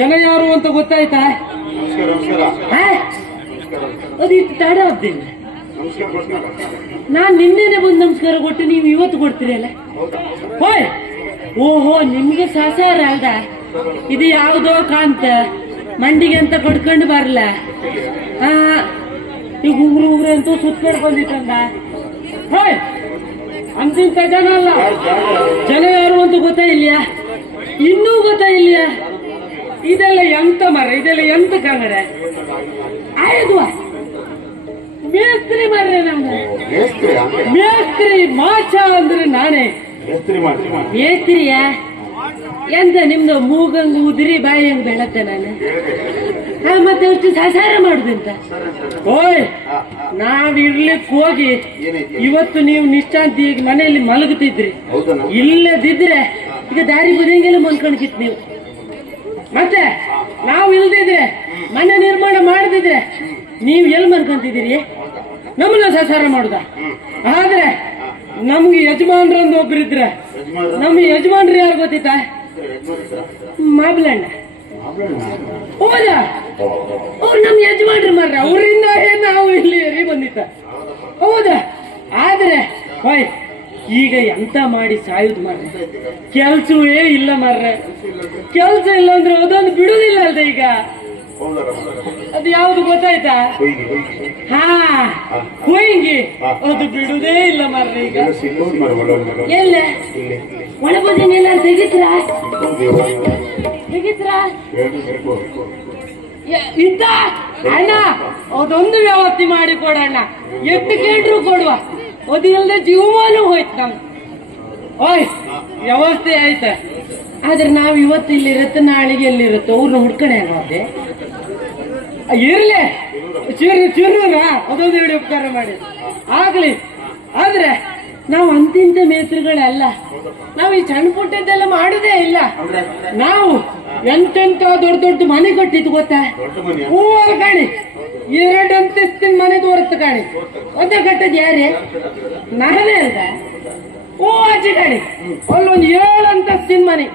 ಜನ ಯಾರು ಅಂತ ಗೊತ್ತಾಯ್ತಾ? ಅದಿತ್ತು ತಡ ಆಗ್ತೀನಿ. ನಾನ್ ನಿನ್ನೆನೆ ಬಂದು ನಮಸ್ಕಾರ ಕೊಟ್ಟು ನೀವು ಇವತ್ತು ಕೊಡ್ತೀರಲ್ಲ. ಹೋಯ್ ಓಹೋ, ನಿಮ್ಗೆ ಸಾಸಾರ ಅಲ್ದ? ಇದು ಯಾವುದೋ ಕಾಂತ ಮಂಡಿಗೆ ಅಂತ ಕೊಡ್ಕೊಂಡು ಬರಲ್ಲ. ಈಗ ಉಗ್ರು ಅಂತೂ ಸುತ್ಕೊಂಡು ಬಂದಿತ್ತಂದ. ಹೋಯ್ ಅಂತಿಂತ ಜನ ಅಲ್ಲ. ಜನ ಯಾರು ಅಂತ ಗೊತ್ತಾ ಇಲ್ಯಾ? ಇನ್ನೂ ಗೊತ್ತಾ ಇಲ್ಯಾ? ಇದೆಲ್ಲ ಎಂತ ಮರ, ಇದೆಲ್ಲ ಎಂತ ಕಾಂಗಡ ಆಯ್ದು ಮೇಸ್ತ್ರಿ ಮರ್ರೆ. ನಮ್ಗೆ ಮೇಸ್ತ್ರಿ ಮಾಚ ಅಂದ್ರೆ ನಾನೇ ಮೇಸ್ತ್ರಿಯ. ಎಂತ ನಿಮ್ದು ಮೂಗಂಗ್ ಉದ್ರಿ ಬಾಯಿ ಹಂಗ್ ಬೆಳತ್ತೆ ನಾನು. ಮತ್ತೆ ಅಷ್ಟು ಸಸಾರ ಮಾಡುದಂತ. ಓಯ್ ನಾವಿರ್ಲಿಕ್ ಹೋಗಿ ಇವತ್ತು ನೀವು ನಿಶ್ಚಾಂತಿ ಈಗ ಮನೆಯಲ್ಲಿ ಮಲಗುತ್ತಿದ್ರಿ. ಇಲ್ಲದಿದ್ರೆ ಈಗ ದಾರಿ ಬದಿಯಂಗೆಲ್ಲ ಮಲ್ಕೊಂಡ್ಕಿತ್ ನೀವು. ಮತ್ತೆ ನಾವು ಇಲ್ದಿದ್ರೆ ಮನೆ ನಿರ್ಮಾಣ ಮಾಡದಿದ್ರೆ ನೀವು ಎಲ್ಲಿ ಮನ್ಕೊಂತಿದ್ದೀರಿ? ನಮ್ಮನ್ನ ಸಸಾರ ಮಾಡುದ. ಆದ್ರೆ ನಮ್ಗೆ ಯಜಮಾನ್ರಂದು ಒಬ್ರಿದ್ರೆ, ನಮ್ಗೆ ಯಜಮಾನ್ರು ಯಾರು ಗೊತ್ತಿತ್ತ? ಮಾಬ್ಲಣ್ಣ. ಹೌದಾ? ಅವ್ರು ನಮ್ ಯಜಮಾನ್ರು ಮಾರ್ರೆ. ಅವರಿಂದ ನಾವು ಇಲ್ಲಿ ಬಂದಿತ್ತ. ಹೌದಾ? ಆದ್ರೆ ಹೋಯ್ ಈಗ ಎಂತ ಮಾಡಿ ಸಾಯುದು ಮಾರ್ರೆ. ಕೆಲ್ಸವೇ ಇಲ್ಲ ಮಾರ್ರೆ. ಕೆಲ್ಸ ಇಲ್ಲ ಅಂದ್ರೆ ಅದೊಂದು ಬಿಡುದಿಲ್ಲ ಅಲ್ದ. ಈಗ ಅದು ಯಾವ್ದು ಗೊತ್ತಾಯ್ತಾ? ಹಾ, ಕೊಯ್ಂಗಿ. ಅದು ಬಿಡುದೇ ಇಲ್ಲ ಮಾರ್ರೆ. ಈಗ ಎಲ್ಲ ಒಳಬದಿನೆಲ್ಲ ತೆಗಿತ್ರ ಇತ್ತ ಅಣ್ಣ. ಅದೊಂದು ವ್ಯವಸ್ಥೆ ಮಾಡಿ ಕೊಡಣ್ಣ. ಎಷ್ಟು ಕೇಳ್ರು ಕೊಡುವ. ಅದು ಇಲ್ಲದೆ ಜೀವಮಾನ ಹೋಯ್ತು ನಮ್. ಓಯ್ ವ್ಯವಸ್ಥೆ ಆಯ್ತ. ಆದ್ರೆ ನಾವ್ ಇವತ್ತು ಇಲ್ಲಿರುತ್ತೆ, ನಾಳೆಗೆ ಎಲ್ಲಿರುತ್ತೋ ಅವ್ರನ್ನ ಹುಡ್ಕಣೆ ಆಗೋದೆ. ಇರ್ಲಿ ಚಿರ್ರ ಅದೊಂದು ಹೇಳಿ ಉಪಕಾರ ಮಾಡಿ ಆಗ್ಲಿ. ಆದ್ರೆ ನಾವು ಅಂತಿಂತ ಮೇಸ್ತ್ರಿಗಳಲ್ಲ. ನಾವು ಈ ಸಣ್ಣ ಪುಟ್ಟದ್ದೆಲ್ಲ ಮಾಡುದೇ ಇಲ್ಲ. ನಾವು ಎಂತೆಂತ ದೊಡ್ಡ ದೊಡ್ಡ ಮನೆ ಕಟ್ಟಿದ್ದು ಗೊತ್ತಾ? ಹೂವಾರ ಕಾಣಿ 2 ಅಂತಸ್ತಿನ ಮನೆ ತೋರತ್ತ ಕಾಣಿ. ಒಂದೇ ಕಟ್ಟದ್ ಯಾರೇ? ನಾನೇ ಅಲ್ದ. ಹೂ ಆಚೆ ಕಾಣಿ ಅಲ್ಲೊಂದು 7 ಅಂತಸ್ತಿನ ಮನೆ.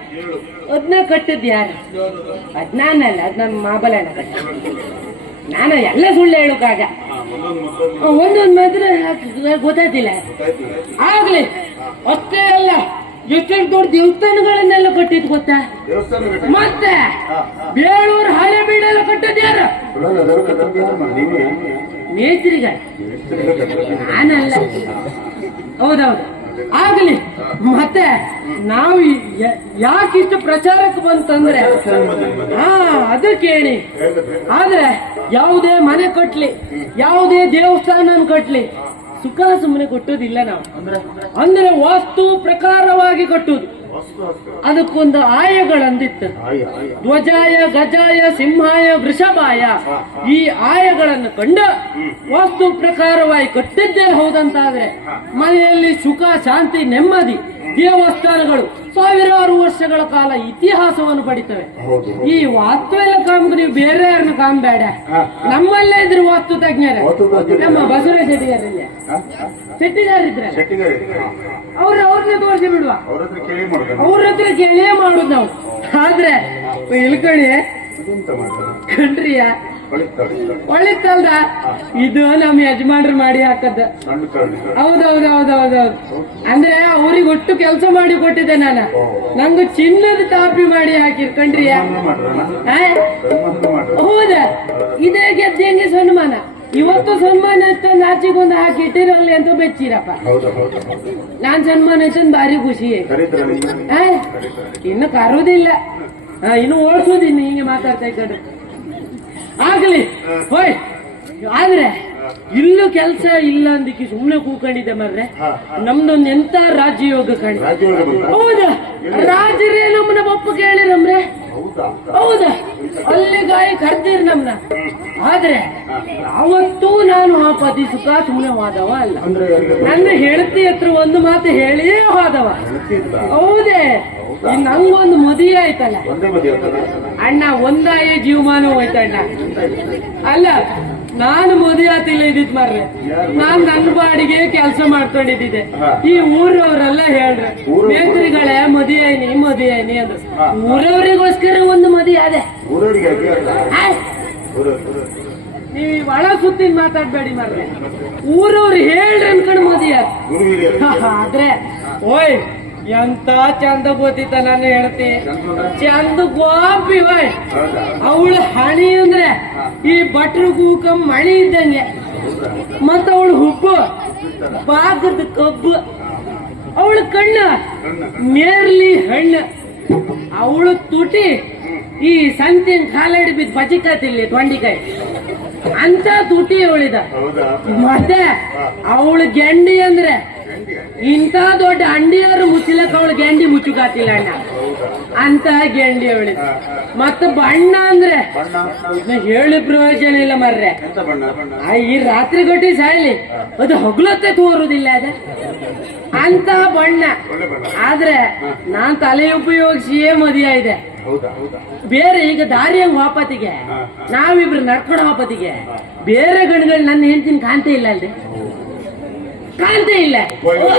ಅದನ್ನ ಕಟ್ಟದ್ ಯಾರು? ಅದ್ ನಾನಲ್ಲ, ಅದ್ ನಮ್ಮ ಮಾಬಲಣ್ಣ ಕಟ್ಟ. ನಾನು ಎಲ್ಲ ಸುಳ್ಳು ಹೇಳೋಕಾಗ ಒಂದೊಂದು ಮಾತ್ರ ಗೊತ್ತಾಯ್ತಿಲ್ಲ. ಆಗ್ಲಿ ಅಷ್ಟೇ ಅಲ್ಲ, ಎಷ್ಟೆಷ್ಟು ದೊಡ್ಡ ದೇವಸ್ಥಾನಗಳನ್ನೆಲ್ಲ ಕಟ್ಟಿದ್ ಗೊತ್ತಾ? ಮತ್ತೆ ಬೇಳೂರು ಹಳೆ ಬೀಡೆಲ್ಲ ಕಟ್ಟದ್ ಯಾರು? ಮೇಸ್ತ್ರಿಗ. ನಾನಲ್ಲ. ಹೌದೌದು. ಆಗ್ಲಿ. ಮತ್ತೆ ನಾವು ಯಾಕಿಷ್ಟು ಪ್ರಚಾರಕ್ಕೆ ಬಂತಂದ್ರೆ ಅದು ಕೇಳಿ. ಆದ್ರೆ ಯಾವುದೇ ಮನೆ ಕಟ್ಲಿ, ಯಾವುದೇ ದೇವಸ್ಥಾನ ಕಟ್ಲಿ ಸುಖ ಸುಮ್ಮನೆ ಕೊಟ್ಟೋದಿಲ್ಲ ನಾವು. ಅಂದ್ರೆ ವಾಸ್ತು ಪ್ರಕಾರವಾಗಿ ಕಟ್ಟುದು. ಅದಕ್ಕೊಂದು ಆಯಗಳಂದಿತ್ತು. ಧ್ವಜಾಯ, ಗಜಾಯ, ಸಿಂಹಾಯ, ವೃಷಭಾಯ. ಈ ಆಯಗಳನ್ನು ಕಂಡ ವಾಸ್ತು ಪ್ರಕಾರವಾಗಿ ಕಟ್ಟಿದ್ದೇ ಹೌದಂತಾದ್ರೆ ಮನೆಯಲ್ಲಿ ಸುಖ, ಶಾಂತಿ, ನೆಮ್ಮದಿ. ದೇವಸ್ಥಾನಗಳು ಸಾವಿರಾರು ವರ್ಷಗಳ ಕಾಲ ಇತಿಹಾಸವನ್ನು ಪಡಿತವೆ. ಈ ವಾಸ್ತು ಎಲ್ಲ ಕಾಮ್ಗೆ ನೀವು ಬೇರೆ ಯಾರನ್ನ ಕಾಮ್ಬೇಡ. ನಮ್ಮಲ್ಲೇ ಇದ್ರೆ ವಾಸ್ತು ತಜ್ಞರ. ನಮ್ಮ ಬಸವರಾಜ ಶೆಟ್ಟಿಗಾರಿದ್ರೆ ಅವ್ರನ್ನ ತೋರಿಸಿ ಬಿಡುವ. ಅವ್ರ ಹತ್ರ ಕೇಳೇ ಮಾಡುದು ನಾವು. ಆದ್ರೆ ಇಲ್ಕಣಿ ಕಂಡ್ರಿಯ ಒಳಿತಲ್ದ. ಇದು ನಮ್ ಯಜಮಾನ್ರು ಮಾಡಿ ಹಾಕದ. ಹೌದೌದೌದೌದೌದು. ಅಂದ್ರೆ ಅವ್ರಿಗೆ ಒಟ್ಟು ಕೆಲಸ ಮಾಡಿ ಕೊಟ್ಟಿದ್ದೆ ನಾನು. ನಂಗೆ ಚಿನ್ನದ ತಾಪಿ ಮಾಡಿ ಹಾಕಿರ್ ಕಂಡ್ರಿಯ. ಹೌದಾ? ಇದೇ ಗೆದ್ದಂಗೆ ಸನ್ಮಾನ. ಇವತ್ತು ಸನ್ಮಾನ ಇತ್ತಂದ್ ಆಚೆಗೊಂದು ಹಾಕಿ ಇಟ್ಟಿರಲಿ ಅಂತ ಬೆಚ್ಚಿರಪ್ಪ. ನಾನ್ ಸನ್ಮಾನ ಇತ್ತಂದ್ ಭಾರಿ ಖುಷಿ. ಇನ್ನು ಕರೋದಿಲ್ಲ. ಇನ್ನು ಓಡಿಸೋದಿನ್ನು ಹಿಂಗೆ ಮಾತಾಡ್ತಾ ಇದ್ದಾರೆ ಆಗ್ಲಿ ಹೋಯ್. ಆದ್ರೆ ಇಲ್ಲೂ ಕೆಲಸ ಇಲ್ಲ ಅಂದಿಕ್ಕೆ ಸುಮ್ನೆ ಕೂಕೊಂಡಿದ್ದೆ ಮರ್ರೆ. ನಮ್ದೊಂದು ಎಂತ ರಾಜ್ಯಯೋಗ ಕಾಣಿ. ಹೌದಾ, ರಾಜರೇ ನಮ್ಮನ್ನ ಬಪ್ಪ ಕೇಳಿರಮ್ರೆ. ಹೌದಾ, ಅಲ್ಲಿ ಗಾಯ ಕರ್ದಿರ್ ನಮ್ನ. ಆದ್ರೆ ಅವತ್ತೂ ನಾನು ಆ ಪದಿ ಸುಖ ಸುಮ್ನೆ ಹೋದವ ಅಲ್ಲ. ನನ್ನ ಹೆಂಡತಿ ಹತ್ರ ಒಂದು ಮಾತು ಹೇಳಿ ಹೋದವ. ಹೌದೇ, ನಂಗೊಂದು ಮದುವೆ ಆಯ್ತಲ್ಲ ಅಣ್ಣ, ಒಂದಾಯೇ ಜೀವಮಾನ ಹೋಯ್ತಣ್ಣ. ಅಲ್ಲ, ನಾನು ಮದುವೆ ಆತಿಲ್ಲ ಇದ್ದಿದ್ ಮಾರ್ರೆ. ನಾನ್ ನನ್ನ ಬಾಡಿಗೆ ಕೆಲಸ ಮಾಡ್ಕೊಂಡಿದ್ದೆ. ಈ ಊರವರೆಲ್ಲ ಹೇಳ್ರೆ ಬೇಕರಿಗಳೇ ಮದುವೆನಿ ಅಂದ್ರು. ಊರವರಿಗೋಸ್ಕರ ಒಂದು ಮದುವೆ ಅದೇ. ನೀವ್ ಒಳ ಸುತ್ತಿನ ಮಾತಾಡ್ಬೇಡಿ ಮಾರ್ರೆ. ಊರವ್ರು ಹೇಳ್ರಿ ಅನ್ಕೊಂಡು ಮದುವೆ ಆದ್ರೆ ಓಯ್ ಎಂತ ಚಂದ ಗೊತ್ತಿತ್ತ ನಾನು ಹೇಳ್ತಿ. ಚಂದ ಗೋಪಿ ಹೋಯ್. ಅವಳು ಹಣಿ ಅಂದ್ರೆ ಈ ಭಟ್ರು ಕೂಕಂ ಮಣಿ ಇದ್ದಂಗೆ. ಮತ್ತ ಅವಳು ಹುಬ್ಬು ಬಾಗದ ಕಬ್ಬು. ಅವಳು ಕಣ್ಣು ನೇರ್ಲಿ ಹಣ್ಣು. ಅವಳು ತುಟಿ ಈ ಸಂತಿನ ಕಾಲಡಿ ಬಿದ್ದು ಬಜಿಕಾತಿಲ್ಲಿ ತೊಂಡಿಕಾಯಿ ಅಂತ ತುಟಿ ಅವಳಿದ. ಮತ್ತೆ ಅವಳು ಗೆಂಡಿ ಅಂದ್ರೆ ಇಂಥ ದೊಡ್ಡ ಅಂಡಿಯಾರು ಮುಚ್ಚಿಲಕ್ಕ ಅವಳು ಗೆಂಡಿ ಮುಚ್ಚುಕಾತಿಲ್ಲ ಅಣ್ಣ, ಅಂತ ಗೆಂಡಿ ಅವಳಿದ. ಮತ್ತ ಬಣ್ಣ ಅಂದ್ರೆ ಹೇಳಿ ಪ್ರಯೋಜನ ಇಲ್ಲ ಮರ್ರೆ. ಈ ರಾತ್ರಿ ಗಟ್ಟಿ ಸಾಯ್ಲಿ ಅದು ಹಗ್ಲತ್ತೆ ತೋರುದಿಲ್ಲ ಅದ ಅಂತ ಬಣ್ಣ. ಆದ್ರೆ ನಾನ್ ತಲೆ ಉಪಯೋಗಿಸಿಯೇ ಮದುವೆ ಇದೆ. ಬೇರೆ ಈಗ ದಾರಿಯಂಗ್ ವಾಪತಿಗೆ ನಾವಿಬ್ರು ನಡ್ಕೊಂಡು ವಾಪತಿಗೆ ಬೇರೆ ಗಣಗಳು ನನ್ನ ಹೆಂಡತಿನ ಕಾಣ್ತಾ ಇಲ್ಲ ಅಲ್ರಿ, ಕಾಣ್ತಾ ಇಲ್ಲ.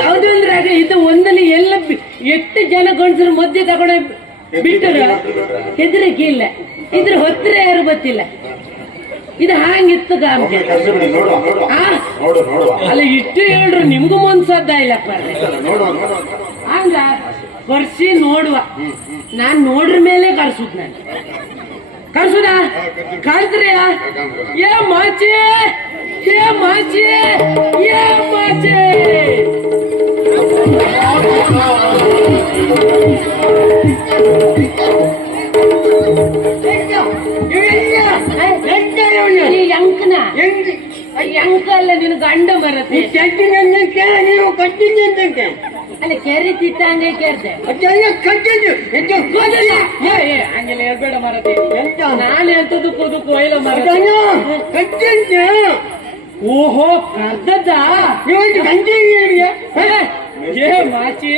ಅದು ಅಂದ್ರೆ ಆಗ ಇದು ಒಂದಲ್ಲಿ ಎಲ್ಲ ಎಷ್ಟು ಜನ ಗಂಡಸರು ಮಧ್ಯೆ ತಗೊಂಡ ಬಿಟ್ಟರು ಹೆದರಿಕೆ ಇಲ್ಲ. ಇದ್ರ ಹೊತ್ತಿರ ಯಾರು ಗೊತ್ತಿಲ್ಲ. ಇದು ಹಾಂಗಿತ್ತು ಗಾಂಬೆ. ಅಲ್ಲ ಇಷ್ಟು ಹೇಳ್ರು ನಿಮ್ಗೂ ಮನ್ಸದ್ದ ಇಲ್ಲಪ್ಪ. ಹಂಗ ಬರ್ಸಿ ನೋಡುವ. ನಾನ್ ನೋಡ್ರ ಮೇಲೆ ಕರ್ಸುದ್. ನಾನು ಕರ್ಸುದ ಕರ್ಸ್ರಿ. ಏ ಮಾಚೆ ಏ ಮಾಚೆ ಏ ಮಾಚೆ. ಎಂಕ ಅಲ್ಲ ನಿನ್ ಗಂಡ ಬರತ್ತೆ. ನೀವು ಕಟ್ಟಿದ್ದೆ ಅಲ್ಲ ಕೆರಿ ತಿತ್ತಂಗೆ ಕೇಳ್ದೆ ಹಂಗೆಲ್ಲ ಹೇಳ್ಬೇಡ ಮರತಿ. ನಾನು ಎಂತದ್ದು ಕೂದಕ್ಕೂ ಒಯ್ಲ ಮರ. ಓಹೋ ಕರ್ದದ್ದ ಗಂಜೆ ಏ ಮಾಚಿ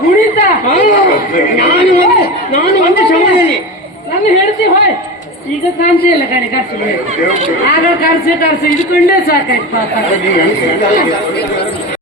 ಕುಣಿತ. ನಾನು ಒಂದು ಸಮಯದಲ್ಲಿ ನಾನು ಹೇಳ್ತಿ ಹೋಯ್. ಈಗ ಕಾಣ್ತಾ ಇಲ್ಲ ಕಣೆ ಕರ್ಸಿ. ಆಗ ಕರ್ಸಿ ಇದಕೊಂಡೇ ಸಾಕಾಯ್ತು.